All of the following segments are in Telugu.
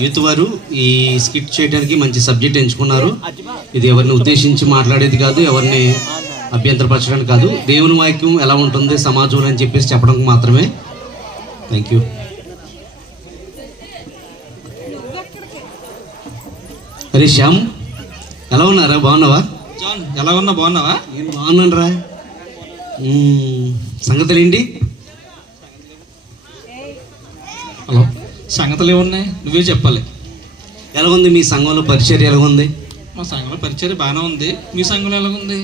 యూత్ వారు ఈ స్కిట్ చేయడానికి మంచి సబ్జెక్ట్ ఎంచుకున్నారు. ఇది ఎవరిని ఉద్దేశించి మాట్లాడేది కాదు, ఎవరిని అభ్యంతరపరచడానికి కాదు. దేవుని వాక్యం ఎలా ఉంటుంది సమాజంలో అని చెప్పేసి చెప్పడానికి మాత్రమే. Thank you. అరే శ్యామ్, ఎలా ఉన్నారా? బాగున్నావా? జాన్, ఎలా ఉన్నా? బాగున్నావా? నేను బాగున్నాను రా. సంగతులు ఏంటి? హలో, సంగతులు ఏమున్నాయి? నువ్వే చెప్పాలి. ఎలా ఉంది మీ సంఘంలో పరిచర్య? ఎలా ఉంది? మా సంఘంలో పరిచర్య బాగానే ఉంది. మీ సంఘంలో ఎలాగుంది?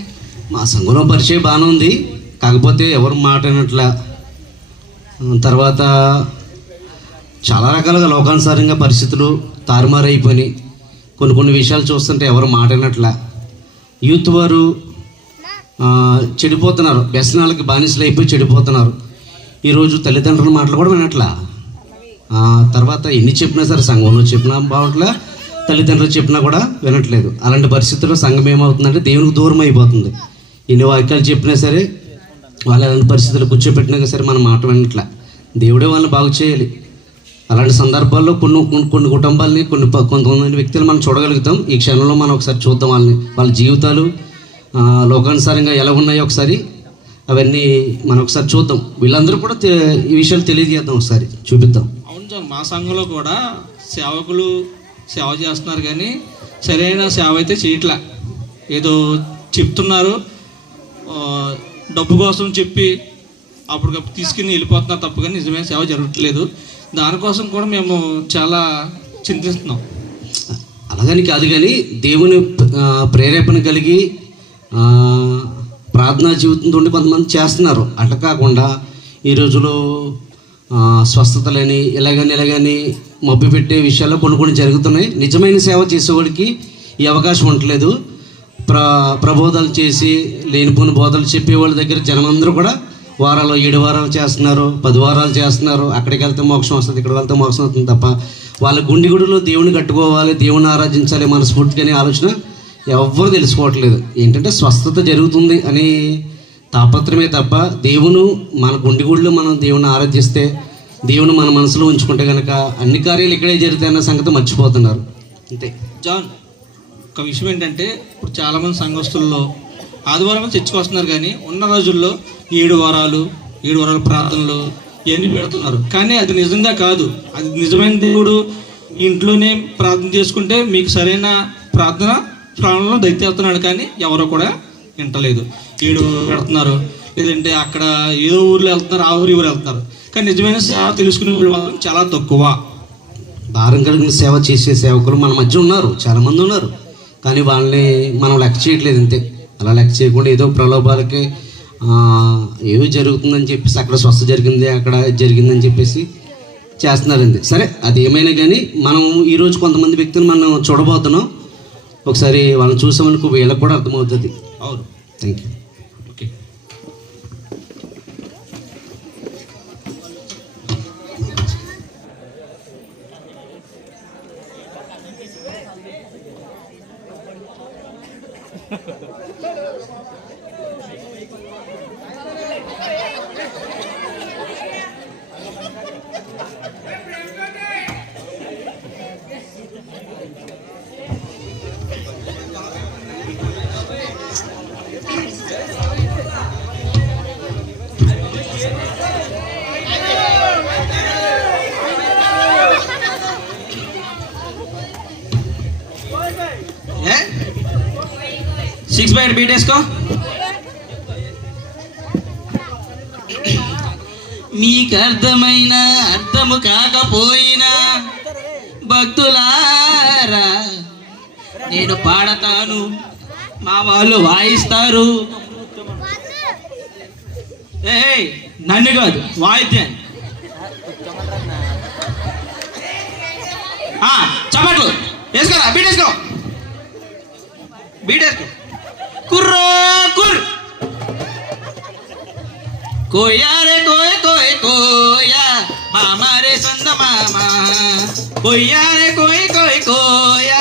మా సంఘంలో పరిచయం బాగానే ఉంది, కాకపోతే ఎవరు మాట్లాడినట్లా. తర్వాత చాలా రకాలుగా లోకానుసారంగా పరిస్థితులు తారుమారైపోయినాయి. కొన్ని విషయాలు చూస్తుంటే ఎవరు మాట్లాడినట్లా. యూత్ వారు చెడిపోతున్నారు, వ్యసనాలకి బానిసలు అయిపోయి చెడిపోతున్నారు. ఈరోజు తల్లిదండ్రుల మాటలు కూడా వినట్లా. తర్వాత ఎన్ని చెప్పినా సరే, సంఘంలో చెప్పినా బాగుంట్లా, తల్లిదండ్రులు చెప్పినా కూడా వినట్లేదు. అలాంటి పరిస్థితుల్లో సంఘం ఏమవుతుందంటే దేవునికి దూరం అయిపోతుంది. ఎన్ని వాక్యాలు చెప్పినా సరే, వాళ్ళు అలాంటి పరిస్థితులు కూర్చోపెట్టినా సరే మన మాట వినట్లా. దేవుడే వాళ్ళని బాగు చేయాలి. అలాంటి సందర్భాల్లో కొన్ని కుటుంబాలని కొంతమంది వ్యక్తులు మనం చూడగలుగుతాం. ఈ క్షణంలో మనం ఒకసారి చూద్దాం వాళ్ళ జీవితాలు లోకానుసారంగా ఎలా ఉన్నాయో ఒకసారి అవన్నీ మనం ఒకసారి చూద్దాం. వీళ్ళందరూ కూడా ఈ విషయాలు తెలియజేద్దాం, ఒకసారి చూపిద్దాం. అవును సార్, మా సంఘంలో కూడా సేవకులు సేవ చేస్తున్నారు, కానీ సరైన సేవ అయితే చేయట్లా. ఏదో చెప్తున్నారు, డబ్బు కోసం చెప్పి అప్పటికప్పుడు తీసుకుని వెళ్ళిపోతున్నారు తప్ప, కానీ నిజమైన సేవ జరగట్లేదు. దానికోసం కూడా మేము చాలా చింతిస్తున్నాం. అలాగని కాదు, కానీ దేవుని ప్రేరేపణ కలిగి ప్రార్థనా జీవితంతో కొంతమంది చేస్తున్నారు. అట్లా కాకుండా ఈ రోజులో స్వస్థతలని ఇలాగని మబ్బి పెట్టే విషయాల్లో కొన్ని జరుగుతున్నాయి. నిజమైన సేవ చేసేవాడికి ఈ అవకాశం ఉండలేదు. ప్రబోధాలు చేసి లేనిపోని బోధలు చెప్పేవాళ్ళ దగ్గర జనమందరూ కూడా వారాలు 7 వారాలు చేస్తున్నారు, 10 వారాలు చేస్తున్నారు. అక్కడికి వెళ్తే మోక్షం వస్తుంది, ఇక్కడికి వెళ్తే మోక్షం వస్తుంది తప్ప వాళ్ళ గుడిలో దేవుని కట్టుకోవాలి, దేవుని ఆరాధించాలి మనస్ఫూర్తిగా అనే ఆలోచన ఎవ్వరూ తెలుసుకోవట్లేదు. ఏంటంటే స్వస్థత జరుగుతుంది అని తాపత్రమే తప్ప మన గుడిలో మనం దేవుని ఆరాధిస్తే, దేవుని మన మనసులో ఉంచుకుంటే కనుక అన్ని కార్యాలు ఇక్కడే జరుగుతాయన్న సంగతి మర్చిపోతున్నారు. అంతే. జాన్, ఒక విషయం ఏంటంటే, ఇప్పుడు చాలామంది సంఘస్థుల్లో ఆదివారం చర్చకు వస్తున్నారు, కానీ ఉన్న రోజుల్లో 7 వారాలు ప్రార్థనలు ఇవన్నీ పెడుతున్నారు. కానీ అది నిజంగా కాదు. అది నిజమైన దేవుడు ఇంట్లోనే ప్రార్థన చేసుకుంటే మీకు సరైన ప్రార్థన ప్రాణంలో దయచేస్తున్నాడు, కానీ ఎవరో కూడా వింటలేదు. 7 పెడుతున్నారు, లేదంటే అక్కడ ఏదో ఊర్లో వెళ్తున్నారు, ఆ ఊరు వెళ్తున్నారు. కానీ నిజమైన సేవ తెలుసుకునే వాళ్ళు చాలా తక్కువ. భారం కలిగిన సేవ చేసే సేవకులు మన మధ్య ఉన్నారు, చాలామంది ఉన్నారు. కానీ వాళ్ళని మనం లెక్క చేయట్లేదు. అంతే. అలా లెక్క చేయకుండా ఏదో ప్రలోభాలకి ఏదో జరుగుతుందని చెప్పేసి అక్కడ స్వస్థ జరిగింది, అక్కడ జరిగిందని చెప్పేసి చేస్తున్నారండి. సరే, అది ఏమైనా కానీ మనం ఈరోజు కొంతమంది వ్యక్తులు మనం చూడబోతున్నాం. ఒకసారి వాళ్ళని చూసామనుకో వీళ్ళకి కూడా అర్థమవుతుంది. అవును. Thank you. ఓకే. సిక్స్ బైట్ బీటేసుకో. మీకు అర్థమైన అర్థము కాకపోయినా భక్తులారా నేను పాడతాను, మా వాళ్ళు వాయిస్తారు. నన్ను కాదు, వాయిద్యాన్ని. చప్పట్లు వేసుకోరా, బీటేసుకో. కుర్రో కుర్ కోయా రే కోయ కోయ కోయా మామా రే సంద మామా కోయా రే కోయ కోయ Koya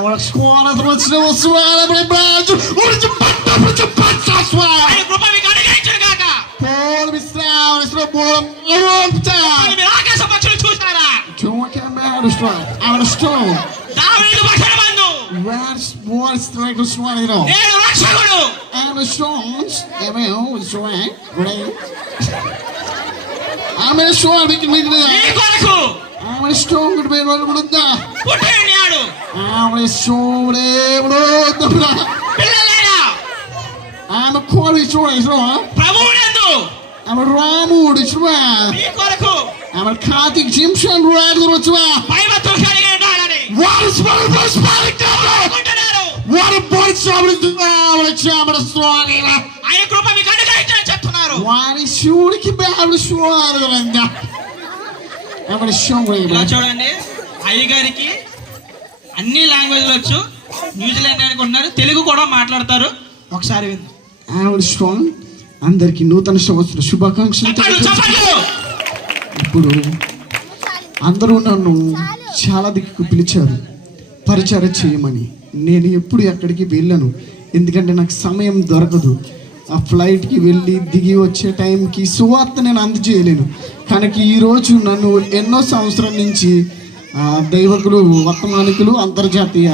Our squad is what's the swell of the branch. What is the butt of swell? ఆయన కృప మీకు అనుగ్రహించును గాక. Paul be sound, it's no more long time. మీరు ఆకాశ పక్షులు చూసారా? Joe came out of strong. Out of strong. దావీదు వచనమందు What's like the swan, you know? నేను రక్షకుడు. And the stones, it's right. I'm in a strong, we can make నీ it. కొరకు I'm in a strong, good man, what would that? పుట్టినాడు. I'm in a strong, పిల్లలైనా I'm a quality choice, right? ప్రభువునందు I'm a Ramud, it's right. నీ కొరకు I'm a Karthik Jimshan, right? What's right? భయభక్తులు కలిగి ఉండాలని What is one of those panic అనుకుంటున్నారు. What a boy, somebody to know, a chamber of strong. ఆయన కృప మీకు అనుగ్రహించని చెప్తున్నారు. Why is sure to keep out of strong? I'm going to show ఇలా you. చూడండి, అయ్యగారికి అన్ని లాంగ్వేజ్లు వచ్చు. న్యూజిలాండ్ అనుకుంటున్నారు, తెలుగు కూడా మాట్లాడతారు. ఒకసారి విందాం. I'm strong. అందరికి నూతన సంవత్సర శుభాకాంక్షలు చప్పట్లు, చప్పట్లు. ఇప్పుడు అందరూ నన్ను చాలా దిక్కు పిలిచారు పరిచయం చేయమని. నేను ఎప్పుడు ఎక్కడికి వెళ్ళను, ఎందుకంటే నాకు సమయం దొరకదు. ఆ ఫ్లైట్కి వెళ్ళి దిగి వచ్చే టైంకి సువార్త నేను అందజేయలేను. కనుక ఈరోజు నన్ను ఎన్నో సంవత్సరాల నుంచి దైవకులు వర్తమానికులు అంతర్జాతీయ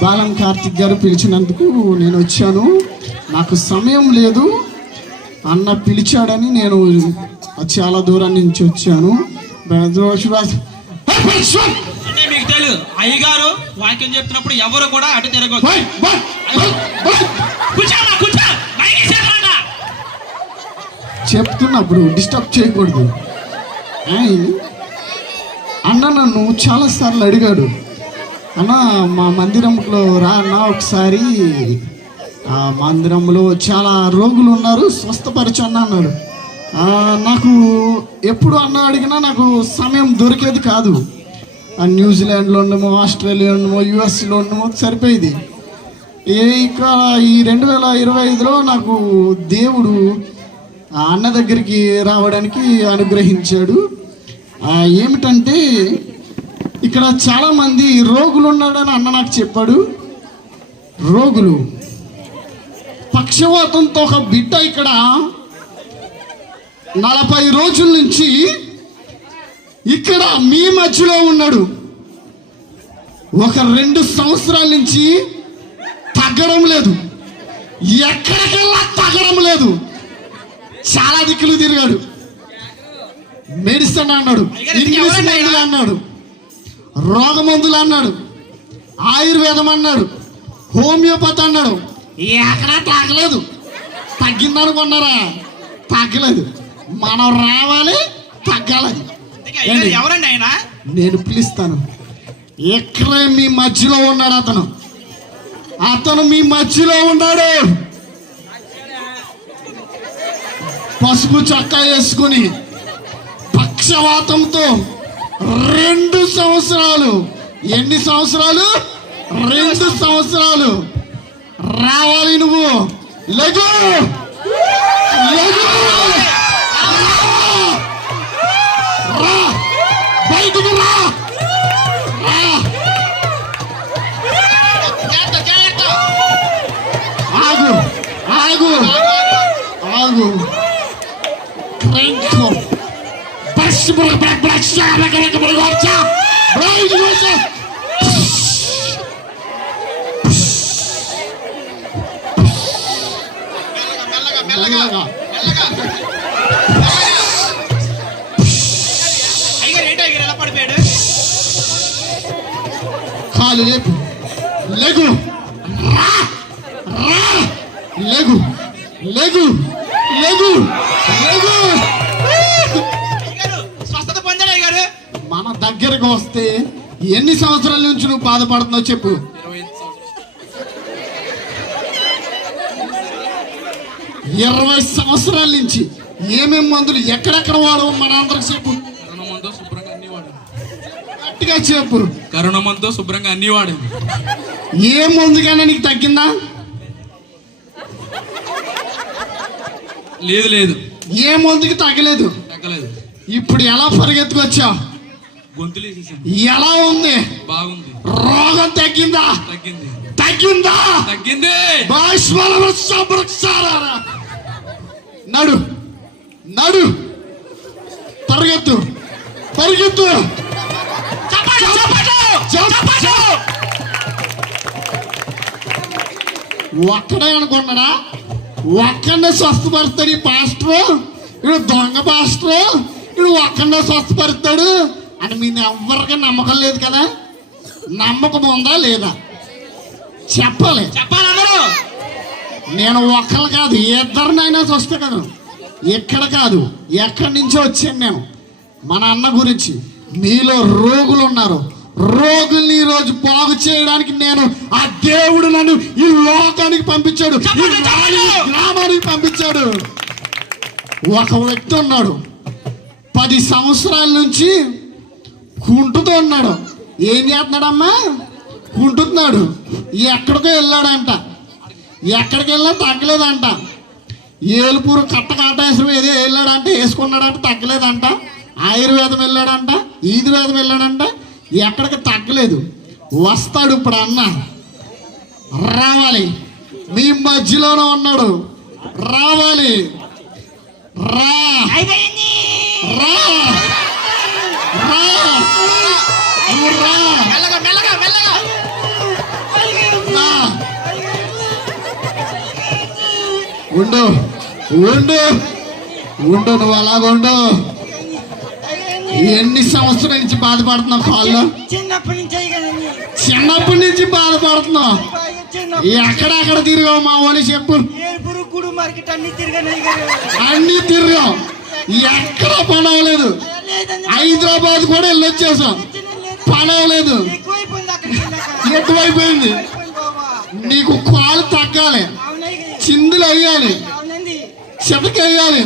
బాలం కార్తిక్ గారు పిలిచినందుకు నేను వచ్చాను. నాకు సమయం లేదు, అన్న పిలిచాడని నేను చాలా దూరం నుంచి వచ్చాను. అంటే మీకు తెలుసు, అయ్యగారు వాక్యం చెప్తున్నప్పుడు ఎవరు కూడా అటు తిరగొద్దు. కూర్చోమ్మా, కూర్చో. మైక్ ఇచ్చేస్తాడా? చెప్తున్నప్పుడు డిస్టర్బ్ చేయకూడదు. అన్న నన్ను చాలాసార్లు అడిగాడు, అన్న మా మందిరంలో రా అన్న ఒకసారి, ఆ మందిరంలో చాలా రోగులు ఉన్నారు, స్వస్థపరచు అన్న అన్నాడు. నాకు ఎప్పుడు అన్న అడిగినా నాకు సమయం దొరికేది కాదు. న్యూజిలాండ్లో ఉండమో, ఆస్ట్రేలియా ఉండమో, యుఎస్లో ఉండమో సరిపోయేది. ఇక ఈ 2025లో నాకు దేవుడు ఆ అన్న దగ్గరికి రావడానికి అనుగ్రహించాడు. ఏమిటంటే ఇక్కడ చాలామంది రోగులు ఉన్నాడని అన్న నాకు చెప్పాడు. రోగులు పక్షవాతంతో ఒక బిడ్డ ఇక్కడ 40 రోజుల నుంచి ఇక్కడ మీ మధ్యలో ఉన్నాడు. ఒక 2 సంవత్సరాల నుంచి తగ్గడం లేదు, ఎక్కడికెళ్ళా తగ్గడం లేదు. చాలా దిక్కులు తిరిగాడు. మెడిసిన్ అన్నాడు, ఇంగ్లీష్ మందులు అన్నాడు, రోగమందులు అన్నాడు, ఆయుర్వేదం అన్నాడు, హోమియోపతి అన్నాడు, ఎక్కడా తగ్గలేదు. తగ్గిందనుకున్నారా? తగ్గలేదు. మనం రావాలి, తగ్గాలి. ఎవరండి ఆయన? నేను పిలుస్తాను. ఎక్కడే మీ మధ్యలో ఉన్నాడు అతను. అతను మీ మధ్యలో ఉన్నాడు. పసుపు చొక్కా వేసుకుని పక్షవాతంతో 2 సంవత్సరాలు. ఎన్ని సంవత్సరాలు? 2 సంవత్సరాలు. రావాలి నువ్వు. లెగు, లెగు, రా, బయటకు రా, రా. ఆగు, ఆగు, ఆగు. Tranquil. Başımı bırakacağım. Bırakacağım. Bırakacağım. మెల్లగా. ఎలా పడిపోయాడు? కాలు లేపు, లెగు, రా, రా, లెగు, లెగు, లెగు, లెగు. స్వస్థత పొందాడు అయ్యగారు. మన దగ్గరకు వస్తే ఎన్ని సంవత్సరాల నుంచి నువ్వు బాధపడుతున్నావు చెప్పు. 20 సంవత్సరాల నుంచి ఏమేం మందులు ఎక్కడెక్కడ వాడవు మన అందరికి చెప్పు. గట్టిగా చెప్పు. కరోనామంతో శుభ్రంగా అన్ని వాడాము. ఏ మందుకైనా నీకు తగ్గిందా? లేదు లేదు, ఏ మందుకి తగ్గలేదు. తగ్గలేదు. ఇప్పుడు ఎలా పరిగెత్తుకొచ్చావు? గొంతులేసేసాను. ఎలా ఉంది? బాగుంది. రోగం తగ్గిందా? తగ్గింది. తగ్గిందా? తగ్గింది. నడు నడు, పరిగెత్తు పరిగెత్తు. ఒక్కడే అనుకున్నాడా? ఒక్కడే స్వస్థపరుస్తాడు ఈ పాస్టర్. ఇప్పుడు దొంగ పాస్టర్ ఇప్పుడు ఒక్కడే స్వస్థపరుస్తాడు అని మీరు ఎవరికి నమ్మకం లేదు కదా? నమ్మకం ఉందా లేదా చెప్పాలి. చెప్పాలన్నారు. నేను ఒక్కరు కాదు, ఇద్దరినైనా చూస్తాను. ఎక్కడ కాదు, ఎక్కడి నుంచో వచ్చాను నేను. మన అన్న గురించి మీలో రోగులు ఉన్నారు. రోగుల్ని ఈ రోజు బాగు చేయడానికి నేను ఆ దేవుడు నన్ను ఈ లోకానికి పంపించాడు, ఈ గ్రామానికి పంపించాడు. ఒక వ్యక్తి ఉన్నాడు, 10 సంవత్సరాల నుంచి కుంటుతో ఉన్నాడు. ఏం చేస్తున్నాడమ్మా? కుంటున్నాడు. ఎక్కడికో వెళ్ళాడంట. ఎక్కడికి వెళ్ళినా తగ్గలేదంట. ఏలుపూరు కట్ట కాటేశ్వరం ఏదో వెళ్ళాడంటే వేసుకున్నాడంట, తగ్గలేదంట. ఆయుర్వేదం వెళ్ళాడంట, ఈదువేదం వెళ్ళాడంట, ఎక్కడికి తగ్గలేదు. వస్తాడు ఇప్పుడు అన్న. రావాలి, మీ మధ్యలోనే ఉన్నాడు. రావాలి, రా రా రా నువ్వు రా. రా. ఉండు ఉండు ఉండు, నువ్వు అలాగ ఉండు. ఎన్ని సంవత్సరాల నుంచి బాధపడుతున్నావు కాళ్ళు? చిన్నప్పటి నుంచి బాధపడుతున్నావు. ఎక్కడెక్కడ తిరిగావు మా వాళ్ళు చెప్పు? అన్ని తిరిగాం, ఎక్కడ పని అవ్వలేదు. హైదరాబాద్ కూడా వెళ్ళొచ్చేసాం, పని అవ్వలేదు. ఎక్కువైపోయింది. నీకు కాలు తగ్గాలి, చిందులు వేయాలి, చెతక వేయాలి,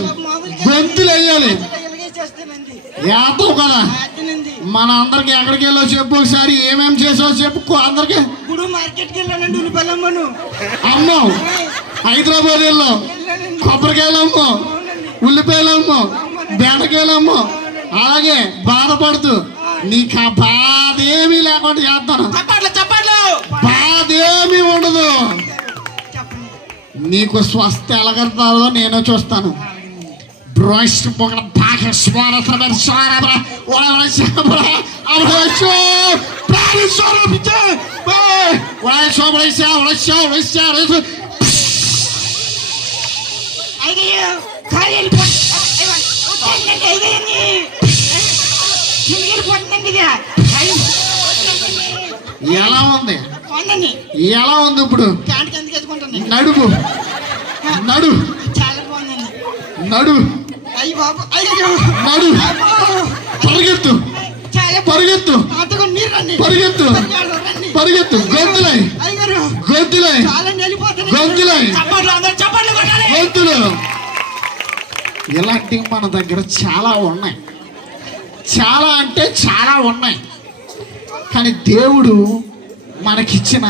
గొంతులు వేయాలి. ఏతావు కదా? మన అందరికి ఎక్కడికి వెళ్ళో చెప్పు ఒకసారి. ఏమేమి చేసావు చెప్పు అందరికి. అమ్మావు, హైదరాబాద్ వెళ్ళాం, కొబ్బరికాయలు అమ్మావు, ఉల్లిపాయలు అమ్మావు, బెండకాయలు అమ్మావు. అలాగే బాధపడుతూ నీకు ఆ బాధ ఏమీ లేకుండా చేస్తాను. బాధ ఏమీ ఉండదు. నీకు స్వస్థ ఎలాగడతారో నేను చూస్తాను. ఎలా ఉంది? ఎలా ఉంది ఇప్పుడు? నడుపు నడు నడు నడు, పరిగెత్తు పరిగెత్తు పరిగెత్తు పరిగెత్తు. గొంతులై గొంతులై గొంతులై గొంతులు. ఇలాంటివి మన దగ్గర చాలా ఉన్నాయి, చాలా అంటే చాలా ఉన్నాయి. కానీ దేవుడు మనకిచ్చిన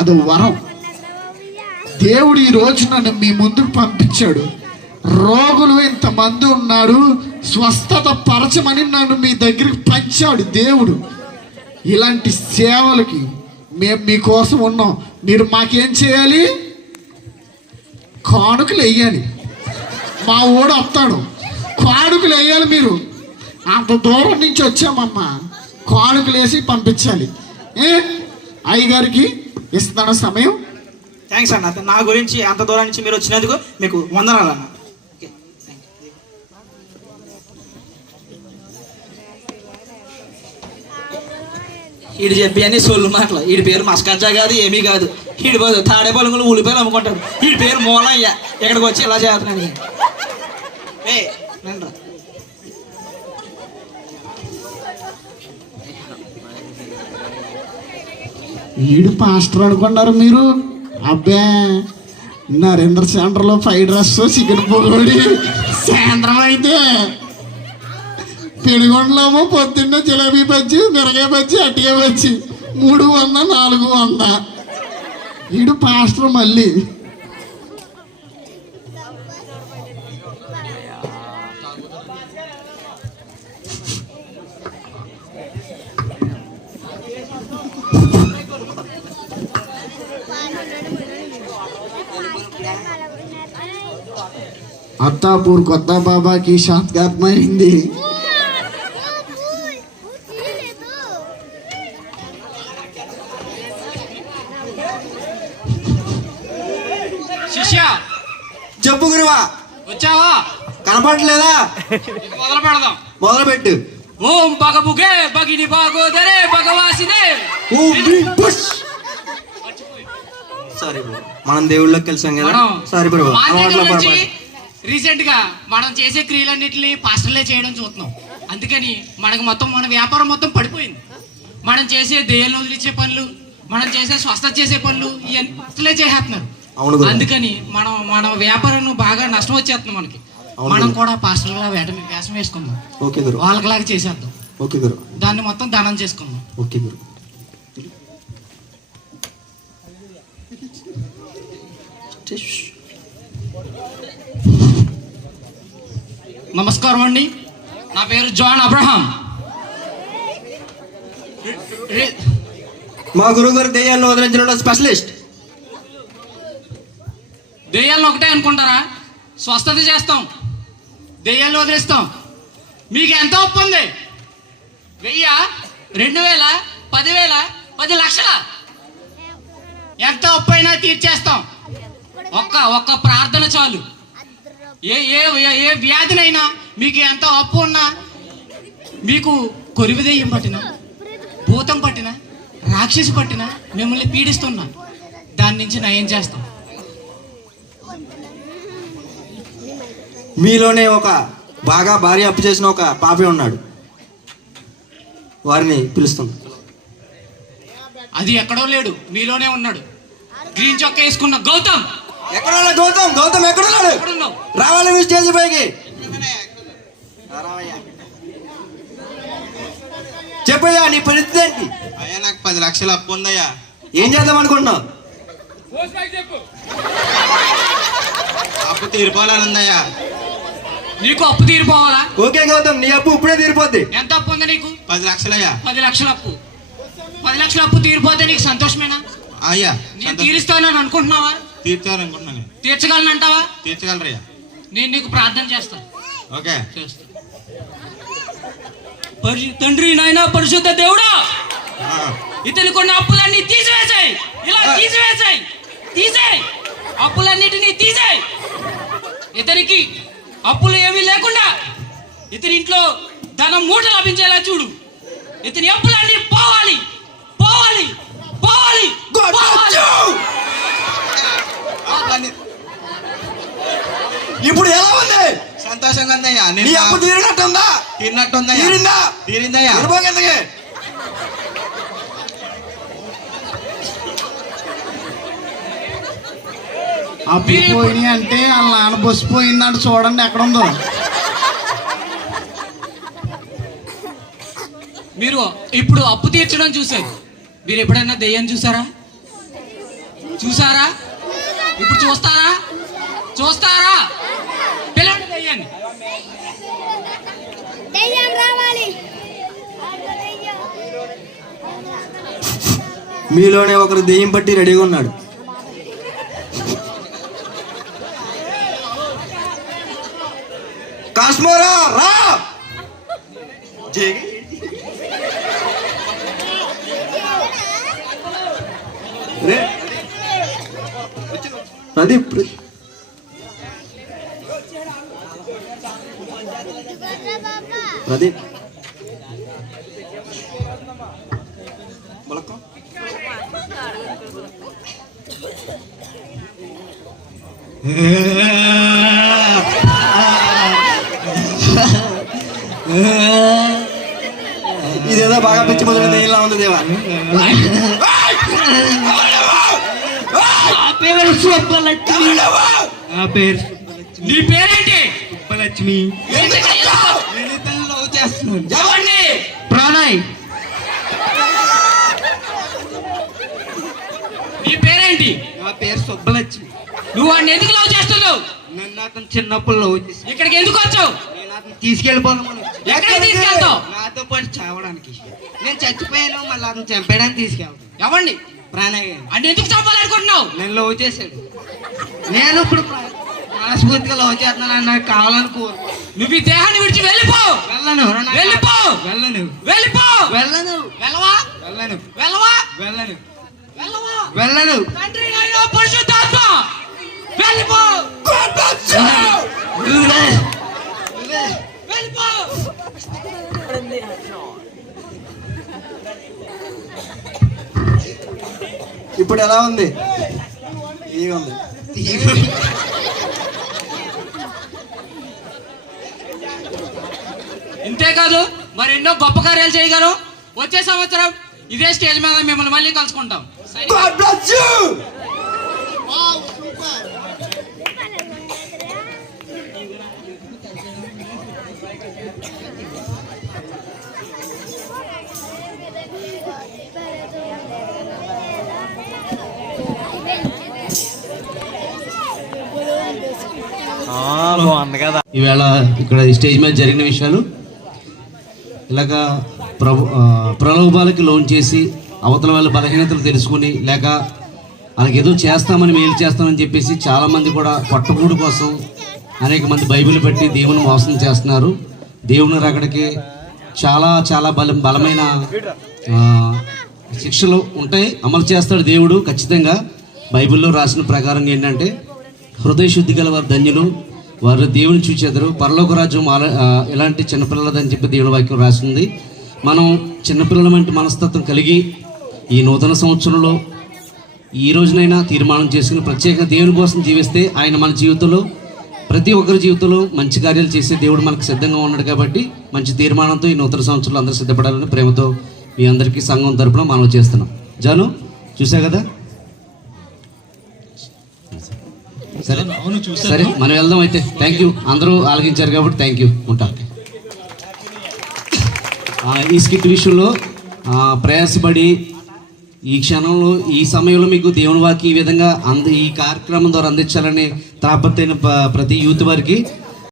అది వరం. దేవుడు ఈ రోజు నన్ను మీ ముందుకు పంపించాడు. రోగులు ఇంతమంది ఉన్నాడు, స్వస్థత పరచమని నన్ను మీ దగ్గరికి పంచాడు దేవుడు. ఇలాంటి సేవలకి మేము మీకోసం ఉన్నాం. మీరు మాకేం చేయాలి? కానుకలు వేయాలి. మా ఊడు వస్తాడు, కానుకలు వేయాలి. మీరు అంత దూరం నుంచి వచ్చామమ్మా, కానుకలు వేసి పంపించాలి. అయ్యగారికి ఇస్తాను సమయం. థ్యాంక్స్ అన్న, నా గురించి అంత దూరం నుంచి మీరు వచ్చినందుకు మీకు వందనాలు అన్న. ఈడు చెప్పి అన్ని సొల్లు మాటలు. ఈడి పేరు మస్కజ్జా కాదు, ఏమీ కాదు. ఈడి పోదు తాడే పొలంగులు ఉల్లిపాయలు అమ్ముకుంటాడు. ఈడి పేరు మూలయ్య. ఇక్కడికి వచ్చి ఇలా చేస్తున్నాను. రండి. ఈడు పాస్టర్ అనుకున్నారు మీరు? అబ్బే, నరేంద్ర సెంటర్లో ఫ్రైడ్ రైస్, చికెన్ పొగోడి. సాయంత్రం అయితే పెనుగొండలోమో పొద్దున్నే జిలేబీ బజ్జి, మిరగాయ బజ్జి, అట్టిగా బజ్జి. 300, 400. ఈడు పాస్టర్ మళ్ళీ. అత్తాపూర్ కొత్త బాబాకి సాక్షాత్మైంది. శిష్య చెప్పు గురువా. వచ్చావా? కనపడలేదా? మొదలు పెడదాం. మొదలు పెట్టు. ఓం బగబుగే బగిని బాగోదరే భగవాసినే. సారీ బ్రో, మనం దేవుళ్ళకి కలిసాం కదా. సారీ బ్రో, అలవాట్లో పొరపాటు. రీసెంట్ గా మనం చేసే క్రియలన్నింటినీ పాస్టర్లే చేయడం చూస్తున్నాం. అందుకని మనకు మొత్తం మన వ్యాపారం మొత్తం పడిపోయింది. మనం చేసే దెయ్యాలను వదిలించే పనులు, మనం చేసే స్వస్థత చేసే పనులు ఇవన్నీ పాస్టర్లే చేసేస్తున్నారు. అందుకని మన వ్యాపారం బాగా నష్టం వచ్చేస్తుంది మనకి. మనం కూడా పాస్టర్ గా వేషం వేసుకుందాం. ఓకే గురు. వాళ్ళకిలాగా చేసేద్దాం. ఓకే గురు. దాన్ని మొత్తం దానం చేసుకుందాం. ఓకే గురు. నమస్కారం అండి, నా పేరు జాన్ అబ్రహాం. మా గురువు గారు దెయ్యాలను వదిలించడంలో స్పెషలిస్ట్. దెయ్యాలను ఒకటే అనుకుంటారా? స్వస్థత చేస్తాం, దెయ్యాలను వదిలేస్తాం. మీకు ఎంత ఒప్పు ఉంది? 1000, 2000, 10,000, 10 లక్షల ఎంత ఒప్పు అయినా తీర్చేస్తాం. ఒక్క ప్రార్థన చాలు. ఏ వ్యాధినైనా మీకు ఎంత అప్పు ఉన్నా, మీకు కొరివి దెయ్యం పట్టినా, భూతం పట్టినా, రాక్షసి పట్టినా, మిమ్మల్ని పీడిస్తున్నా, దాని నుంచి నయం చేస్తాం. మీలోనే ఒక బాగా భార్య అప్పు చేసిన ఒక పాపి ఉన్నాడు, వారిని పిలుస్తాం. అది ఎక్కడో లేడు, మీలోనే ఉన్నాడు. గ్రీన్ చొక్కా వేసుకున్న గౌతమ్. ఎక్కడున్నాడు గౌతమ్? గౌతమ్ ఎక్కడున్నాడు? ఎక్కడున్నావు? రావాలి మీ స్టేజ్ పైకి. చెప్పయ్యా, నీ పరిస్థితి ఏంటి? అయ్యా, నాకు 10 లక్షల అప్పు ఉందయ్యా. ఏం చేద్దాం అనుకుంటున్నావు? అప్పు తీరిపోవాలని ఉందయ్యా. నీకు అప్పు తీరిపోవాలా? ఓకే గౌతమ్, నీ అప్పు ఇప్పుడే తీరిపోద్ది. ఎంత అప్పు ఉంది నీకు? 10 లక్షలయ్యా. 10 లక్షల అప్పు. 10 లక్షల అప్పు తీరిపోతే నీకు సంతోషమేనా? అయ్యా, నేను తీరుస్తానని అనుకుంటున్నావా? తీర్చాలనుకుంటున్నాను. తీర్చగలను అంటావా? తీర్చగలరయ్యా. నేను నీకు ప్రార్థన చేస్తాను. ఓకే. తండ్రి, నాయన, పరిశుద్ధ దేవుడా, ఇతని కొన్ని అప్పులన్నీ తీసివేసాయి. ఇలా తీసేయి అప్పులన్నిటినీ తీసేయి. ఇతనికి అప్పులు ఏమీ లేకుండా ఇతని ఇంట్లో ధనం మూట లభించేలా చూడు. ఇతని అప్పులన్నీ పోవాలి. ఇప్పుడు ఎలా ఉంది? సంతోషంగా ఉందయ్యా. నీ అప్పు తీరినట్టుందా? తీరిందయ్యా. అప్పు పోయినాయి అంటే వాళ్ళ నాన్న బస్సు పోయిందంటే చూడండి ఎక్కడ ఉందో. మీరు ఇప్పుడు అప్పు తీర్చడం చూశారు. మీరు ఎప్పుడైనా దెయ్యం చూసారా? ఇప్పుడు చూస్తారా? పిల్లలు దెయ్యాన్ని. మీలోనే ఒకరు దెయ్యం పట్టి రెడీగా ఉన్నాడు. కాస్మోరా రా. ప్రదీప్, ఇదేదో బాగా పిచ్చి మొదలైంది. ఇలా ఉంది దేవా. నీ పేరేంటి? సుబ్బలక్ష్మి. ప్రణయ్. నీ పేరేంటి? నా పేరు సుబ్బలక్ష్మి. నువ్వు వాడిని ఎందుకు లవ్ చేస్తున్నావు? నన్ను అతను చిన్నప్పుడు లవ్ చేసి ఇక్కడికి ఎందుకు వచ్చావు? నేను అతను తీసుకెళ్ళిపోదామని వచ్చాను. ఎక్కడికి తీసుకెళ్తావు? నాతో పాటు చావడానికి. నేను చచ్చిపోయాను, మళ్ళీ అతను చంపేయడానికి తీసుకెళ్తాను. ఎవండి? ప్రాణయ్య. అంటే ఎందుకు చంపాలనుకుంటున్నావు? నన్ను లవ్ చేశాడు. నేను ఇప్పుడు మనస్ఫూర్తిగా లవ్ చేస్తున్నాను, నాకు కావాలని కోరు. నువ్వు ఈ దేహాన్ని విడిచి వెళ్ళిపో. వెళ్ళను వెళ్ళిపో. వెళ్ళను వెళ్ళిపో. వెళ్ళను వెళ్ళవా? వెళ్ళను వెళ్ళవా? వెళ్ళను వెళ్ళవా? వెళ్ళను తండ్రి నాయన పరిశుద్ధాత్మ వెళ్ళిపో. వెళ్ళిపో. ఇప్పుడు ఎలా ఉంది? ఇవి ఉంది. ఇంతేకాదు మరి ఎన్నో గొప్ప కార్యాలు చేయగలం. వచ్చే సంవత్సరం ఇదే స్టేజ్ మీద మిమ్మల్ని మళ్ళీ కలుసుకుంటాం. బాగుంది కదా. ఈవేళ ఇక్కడ ఈ స్టేజ్ మీద జరిగిన విషయాలు ఇలాగా ప్రలోభాలకి లోన్ చేసి అవతల వాళ్ళ బలహీనతలు తెలుసుకుని లేక వాళ్ళకి ఏదో చేస్తామని మేలు చేస్తామని చెప్పేసి చాలామంది కూడా పట్టుకూడు కోసం అనేక మంది బైబిల్ పెట్టి దేవుని మోసం చేస్తున్నారు. దేవుని రగడికి చాలా చాలా బలమైన శిక్షలు ఉంటాయి, అమలు చేస్తాడు దేవుడు ఖచ్చితంగా. బైబిల్లో రాసిన ప్రకారం ఏంటంటే హృదయ శుద్ధి గల వారు ధన్యులు, వారు దేవుని చూచెదరు, పరలోక రాజ్యం ఎలాంటి చిన్నపిల్లలదని చెప్పి దేవుని వాక్యం రాసింది. మనం చిన్నపిల్లల వంటి మనస్తత్వం కలిగి ఈ నూతన సంవత్సరంలో ఈ రోజునైనా తీర్మానం చేసుకుని ప్రత్యేక దేవుని కోసం జీవిస్తే ఆయన మన జీవితంలో ప్రతి ఒక్కరి జీవితంలో మంచి కార్యాలు చేసే దేవుడు మనకు సిద్ధంగా ఉన్నాడు. కాబట్టి మంచి తీర్మానంతో ఈ నూతన సంవత్సరంలో అందరూ సిద్ధపడాలని ప్రేమతో మీ అందరికీ సంఘం తరపున మనం చేస్తున్నాం. జాను చూసా కదా? సరే సరే మనం వెళ్దాం అయితే. థ్యాంక్ యూ, అందరూ ఆలకించారు కాబట్టి థ్యాంక్ యూ. ఉంటా. ఈ స్కిట్ విషయంలో ప్రయాసపడి ఈ క్షణంలో ఈ సమయంలో మీకు దేవుని వాక్యం ఈ విధంగా ఈ కార్యక్రమం ద్వారా అందించాలని తాపత్రైన ప్రతి యూత్ వారికి